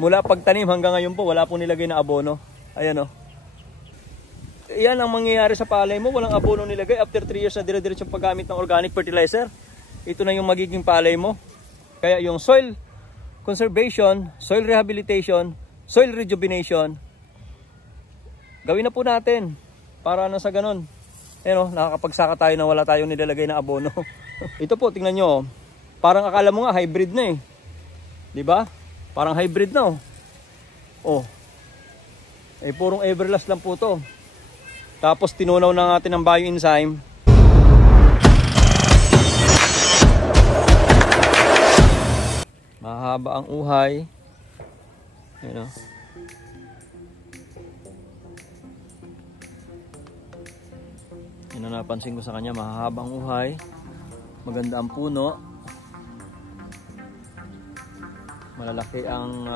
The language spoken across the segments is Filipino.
Mula pagtanim hanggang ngayon po, wala po nilagay na abono. Ayan o. Yan ang mangyayari sa palay mo, walang abono nilagay. After 3 years na dire-diretsong paggamit ng organic fertilizer, ito na yung magiging palay mo. Kaya yung soil conservation, soil rehabilitation, soil rejuvenation, gawin na po natin para na sa ganun. Ayan o, nakakapagsaka tayo na wala tayong nilalagay na abono. Ito po, tingnan nyo. Parang akala mo nga hybrid na eh. Diba? Parang hybrid na oh. Oh. Eh purong Everlast lang po to. Tapos tinunaw na natin ng bioenzyme. Mahaba ang uhay. Ayan o. Yun ang napansin ko sa kanya, mahahabang uhay, maganda ang puno, malalaki ang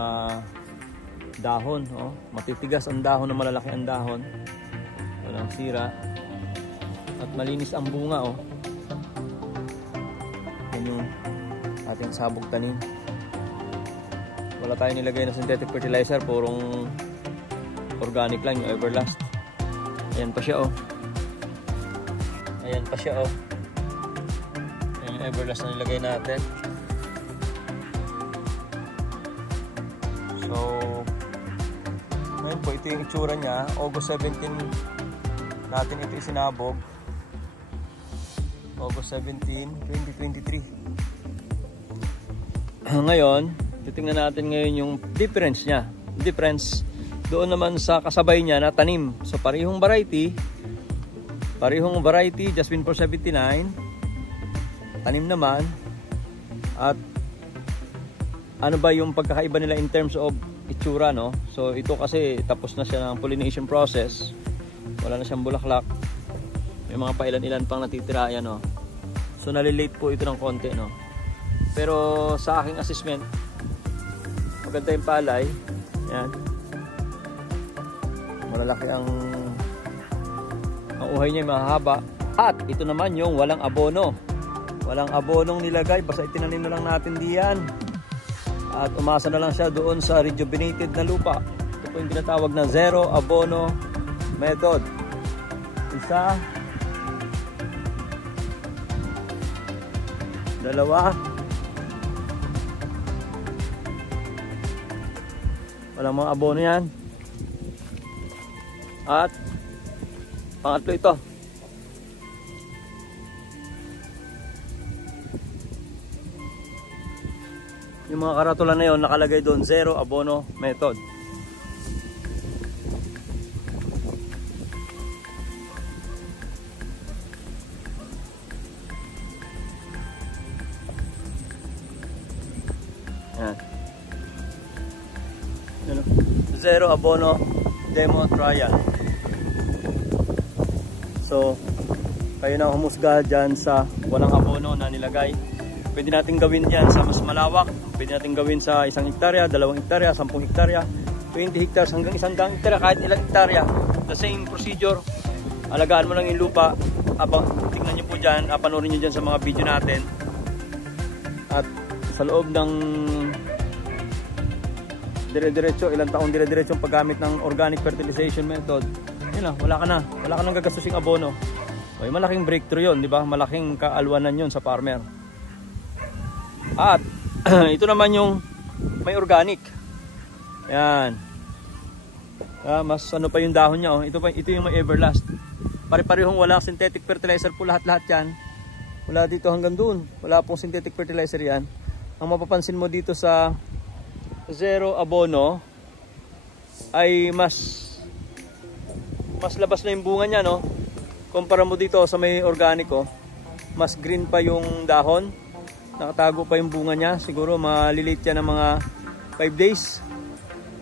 dahon, oh. Matitigas ang dahon na malalaki ang dahon, walang sira, at malinis ang bunga. Oh. Yan yung ating sabog tanim. Wala tayong nilagay na synthetic fertilizer, purong organic lang, yung Everlast. Ayan pa siya oh. Ayan pa siya oh. Ayan yung Everlast na nilagay natin. So ngayon po, ito yung itsura niya. August 17 natin ito isinabog. August 17, 2023. Ngayon, titingnan natin ngayon yung difference niya. Difference doon naman sa kasabay niya na tanim. So parehong variety, Jasmine 479, tanim naman. At ano ba yung pagkakaiba nila in terms of itsura, no? So ito kasi tapos na siya ng pollination process, wala na siyang bulaklak, may mga pailan-ilan pang natitira, yan, no? So nalilate po ito ng konti, no? Pero sa aking assessment, maganda yung palay. Yan, malalaki ang uhay niya, mahaba. At ito naman yung walang abono, walang abonong nilagay, basta itinanim na lang natin diyan. At umasa na lang siya doon sa rejuvenated na lupa. Ito po yung tinatawag na zero abono method. Isa, dalawa, walang mga abono yan. At pangatlo ito. Yung mga karatula na yon nakalagay doon, zero abono method. Yan. Zero abono demo trial. So kayo na humusga dyan sa walang abono na nilagay. Pwede natin gawin yan sa mas malawak. Pwede natin gawin sa 1 hektarya, 2 hektarya, 10 hektarya, 20 hectares hanggang 100 hektarya, kahit ilang hektarya. The same procedure. Alagaan mo lang yung lupa. Tingnan nyo po dyan, panoorin nyo dyan sa mga video natin. At sa loob ng dire-diretso, ilang taong dire-diretso paggamit ng organic fertilization method, yun na, wala ka nang gagastusing abono. Okay, malaking breakthrough yun, di ba? Malaking kaalwanan yun sa farmer. At ito naman yung may organic. Yan. Mas ano pa yung dahon niya, oh. Ito yung may Everlast. Pare-parehong walang synthetic fertilizer po lahat-lahat yan. Wala dito hanggang doon. Wala pong synthetic fertilizer yan. Ang mapapansin mo dito sa zero abono ay mas labas na yung bunga niya, no? Kumpara mo dito sa may organico, mas green pa yung dahon. Nakatago pa yung bunga niya. Siguro malilate yan ng mga 5 days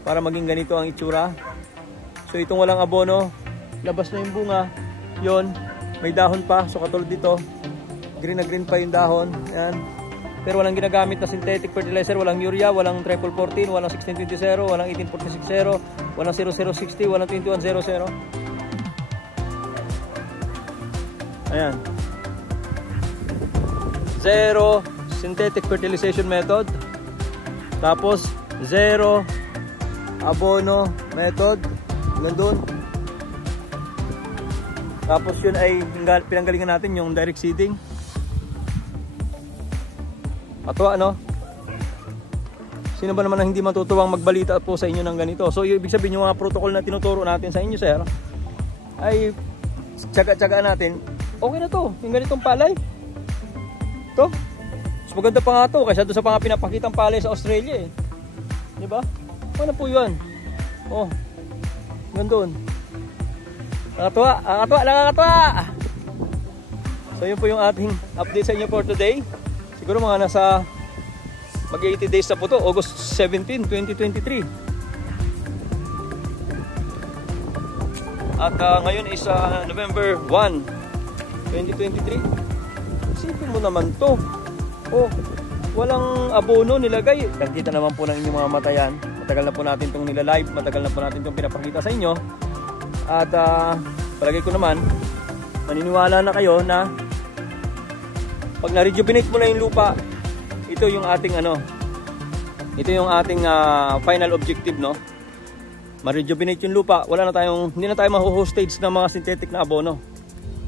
para maging ganito ang itsura. So itong walang abono, labas na yung bunga. Yon, may dahon pa. So katulad dito, green na green pa yung dahon. Yan. Pero walang ginagamit na synthetic fertilizer. Walang urea, walang 1414, walang 1620, walang 18460, walang 0060, walang 2100. Ayan. Zero synthetic fertilization method. Tapos zero abono method. Gandun. Tapos yun ay pinanggalingan natin yung direct seeding. Atwa, ano? Sino ba naman ang hindi matutuwang magbalita po sa inyo ng ganito? So ibig sabihin yung mga protocol na tinuturo natin sa inyo, sir, ay tsaga-tsagaan natin. Okay na to, yung ganitong palay. To. Mas maganda pa nga to kaysa doon sa mga pinapakitang palay sa Australia eh. Di ba? Ano po yun? Oh. Gandun. Nakakatuwa. So yun po yung ating update sa inyo for today. Siguro mga nasa mag 80 days na po to, August 17, 2023. At ngayon is November 1, 2023. Isipin mo naman to. Oh, walang abono nilagay. Nakikita naman po ng inyong mga mata yan. Matagal na po natin itong nila-live. Matagal na po natin itong pinapakita sa inyo. At palagay ko naman, maniniwala na kayo na pag na-rejuvenate mo na yung lupa, ito yung ating ito yung ating final objective, no? Ma-rejuvenate yung lupa. Hindi na tayo maho-hostage ng mga synthetic na abono.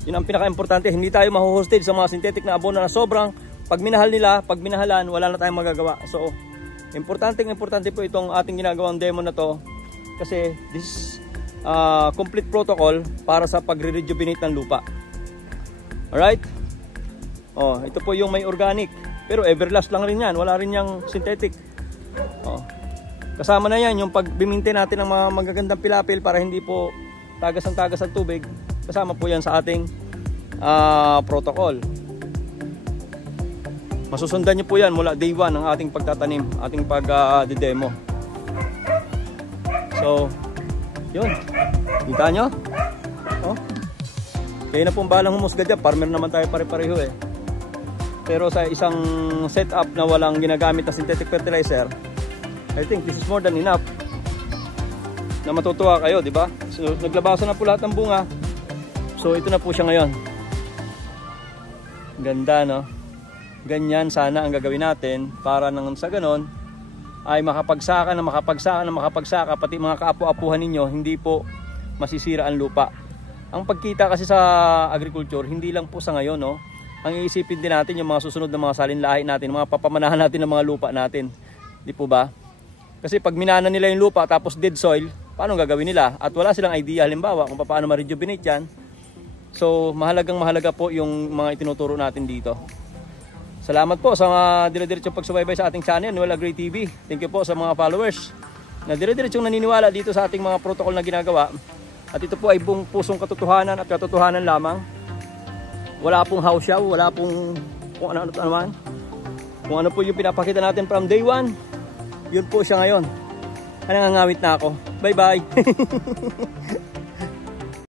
Yun ang pinaka-importante. Hindi tayo maho-hostage sa mga synthetic na abono na sobrang pag minahalan, wala na tayong magagawa. So, importante po itong ating ginagawang demo na to kasi this complete protocol para sa pagre-rejuvenate ng lupa. Alright? Oh, ito po yung may organic. Pero everlast lang rin yan. Wala rin yung synthetic. Oh. Kasama na yan yung pag-maintain natin ng mga magagandang pilapil para hindi po tagas ang tubig. Kasama po yan sa ating protocol. Masusundan nyo po yan mula day 1 ng ating pagtatanim, ating pag-demo. So, yun. Kita nyo? Oh. Kaya na pong balang humusga dyan. Farmer naman tayo pare-pareho eh. Pero sa isang setup na walang ginagamit na synthetic fertilizer, I think this is more than enough na matutuwa kayo, di ba? So, naglabasan na po lahat ng bunga. So, ito na po siya ngayon. Ganda, no? Ganyan sana ang gagawin natin para nang sa ganon ay makapagsaka, pati mga kaapu-apuhan ninyo, hindi po masisira ang lupa. Ang pagkita kasi sa agriculture, hindi lang po sa ngayon, no? Ang iisipin din natin yung mga susunod na mga salinlahi natin, mga papamanahan natin ng mga lupa natin. Di po ba? Kasi pag minana nila yung lupa tapos dead soil, paano gagawin nila? At wala silang idea halimbawa kung paano ma-rejuvenate yan. So mahalaga po yung mga itinuturo natin dito. Salamat po sa mga dire-diretsong pagsubaybay sa ating channel, Noel Agri TV. Thank you po sa mga followers na dire-diretsong naniniwala dito sa ating mga protocol na ginagawa. At ito po ay buong pusong katotohanan at katotohanan lamang. Wala pong hausyaw, wala pong kung ano naman. Kung ano po yung pinapakita natin from day 1, yun po siya ngayon. Nangangawit na ako. Bye bye.